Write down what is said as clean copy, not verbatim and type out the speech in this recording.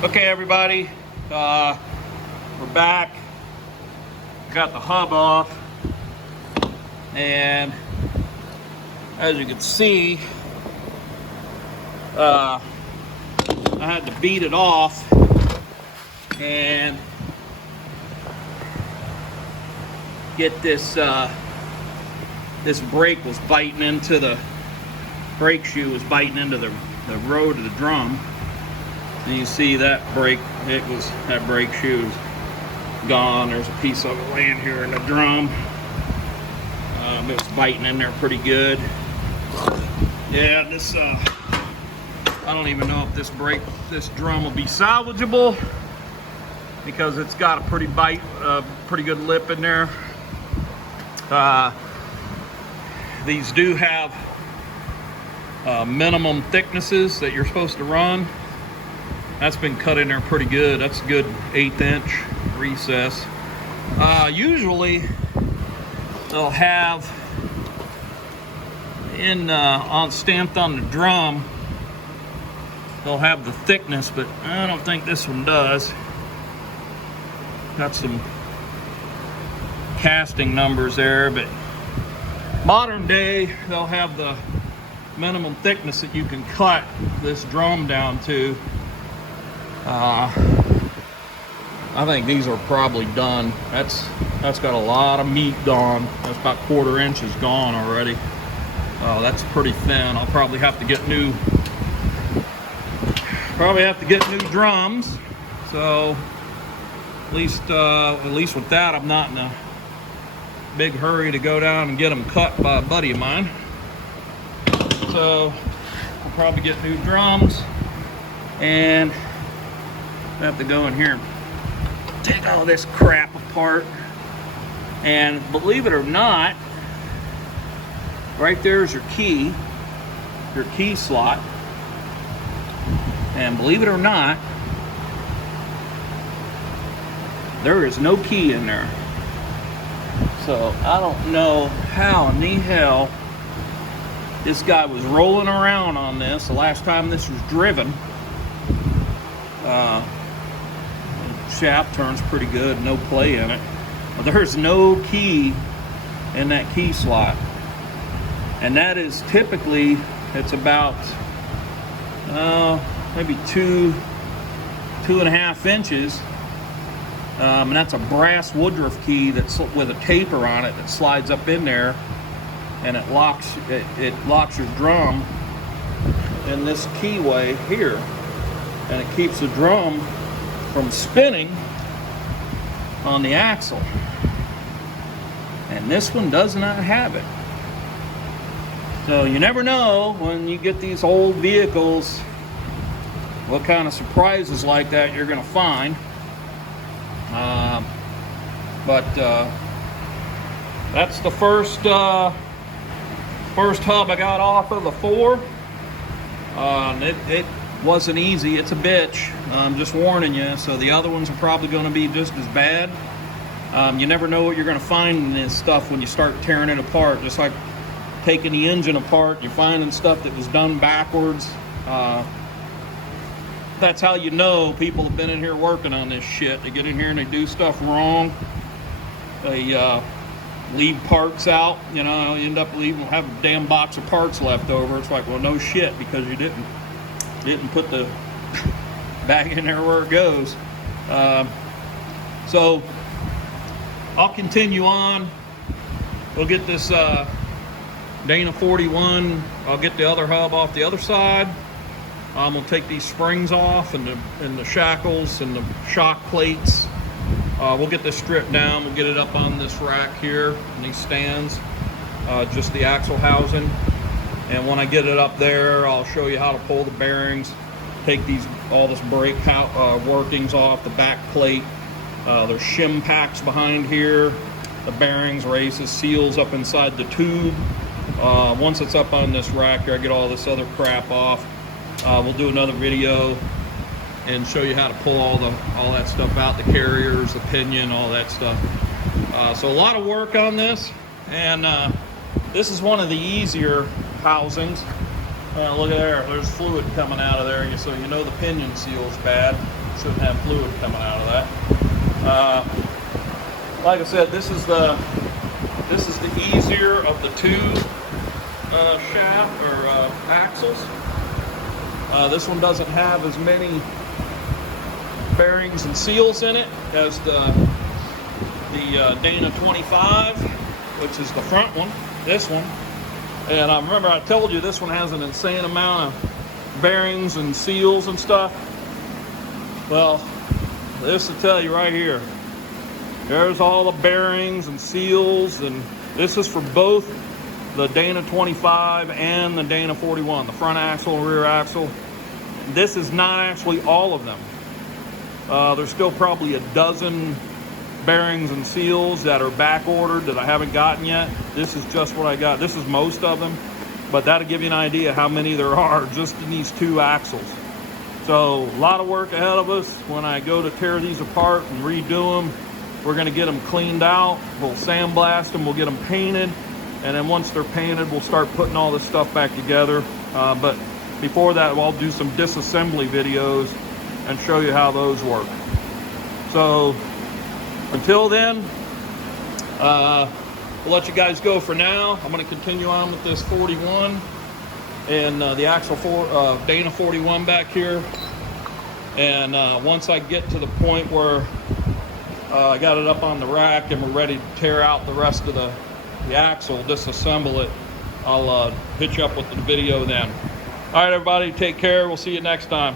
Okay, everybody, we're back. Got the hub off, and as you can see, I had to beat it off, and get this. This brake was biting into the brake shoe, was biting into the road of the drum. And you see that brake, that brake shoe is gone. There's a piece of it laying here in the drum. It was biting in there pretty good. Yeah, this, I don't even know if this drum will be salvageable, because it's got a pretty good lip in there. These do have minimum thicknesses that you're supposed to run. That's been cut in there pretty good. That's a good 1/8 inch recess. Usually they'll have stamped on the drum, they'll have the thickness, but I don't think this one does. Got some casting numbers there, but modern day they'll have the minimum thickness that you can cut this drum down to. I think these are probably done. That's got a lot of meat gone. That's about 1/4 inches gone already. That's pretty thin. I'll probably have to get new drums. So at least with that, I'm not in a big hurry to go down and get them cut by a buddy of mine. So I'll probably get new drums, and I have to go in here and take all this crap apart. And believe it or not, right there's your key slot. And believe it or not, there is no key in there. So I don't know how in the hell this guy was rolling around on this the last time this was driven. Shaft turns pretty good, no play in it. But there's no key in that key slot. And that is typically, it's about maybe 2.5 inches. And that's a brass Woodruff key that's with a taper on it that slides up in there, and it locks your drum in this keyway here, and it keeps the drum from spinning on the axle. And this one does not have it. So you never know when you get these old vehicles what kind of surprises like that you're going to find. But that's the first hub I got off of the 4. It wasn't easy. It's a bitch. I'm just warning you. So the other ones are probably going to be just as bad. You never know what you're going to find in this stuff when you start tearing it apart. Just like taking the engine apart, you're finding stuff that was done backwards. That's how you know people have been in here working on this shit. They get in here and they do stuff wrong. They leave parts out. You know, you end up have a damn box of parts left over. It's like, well, no shit, because you didn't put the bag in there where it goes. So I'll continue on. We'll get this Dana 41. I'll get the other hub off the other side. We'll take these springs off and the shackles and the shock plates. We'll get this stripped down. We'll get it up on this rack here and these stands, just the axle housing. And when I get it up there, I'll show you how to pull the bearings, take all this brake workings off the back plate. There's shim packs behind here, the bearings, races, seals up inside the tube. Once it's up on this rack here, I get all this other crap off. We'll do another video and show you how to pull all that stuff out, the carriers, the pinion, all that stuff. So a lot of work on this, and this is one of the easier housings. Look at there, there's fluid coming out of there, so you know the pinion seal's bad. Shouldn't have fluid coming out of that. Like I said, this is the easier of the two shaft or axles. This one doesn't have as many bearings and seals in it as the Dana 25, which is the front one, this one. And I remember I told you this one has an insane amount of bearings and seals and stuff. Well, this will tell you right here. There's all the bearings and seals, and this is for both the Dana 25 and the Dana 41, the front axle and rear axle. This is not actually all of them. There's still probably a dozen bearings and seals that are back ordered that I haven't gotten yet. This is just what I got. This is most of them, but that'll give you an idea how many there are just in these two axles. So a lot of work ahead of us. When I go to tear these apart and redo them, we're going to get them cleaned out. We'll sandblast them, we'll get them painted, and then once they're painted, we'll start putting all this stuff back together. But before that, I'll do some disassembly videos and show you how those work. So until then, we'll let you guys go for now. I'm going to continue on with this 41 and the actual Dana 41 back here. And once I get to the point where I got it up on the rack and we're ready to tear out the rest of the axle, disassemble it, I'll hit you up with the video then. All right, everybody, take care. We'll see you next time.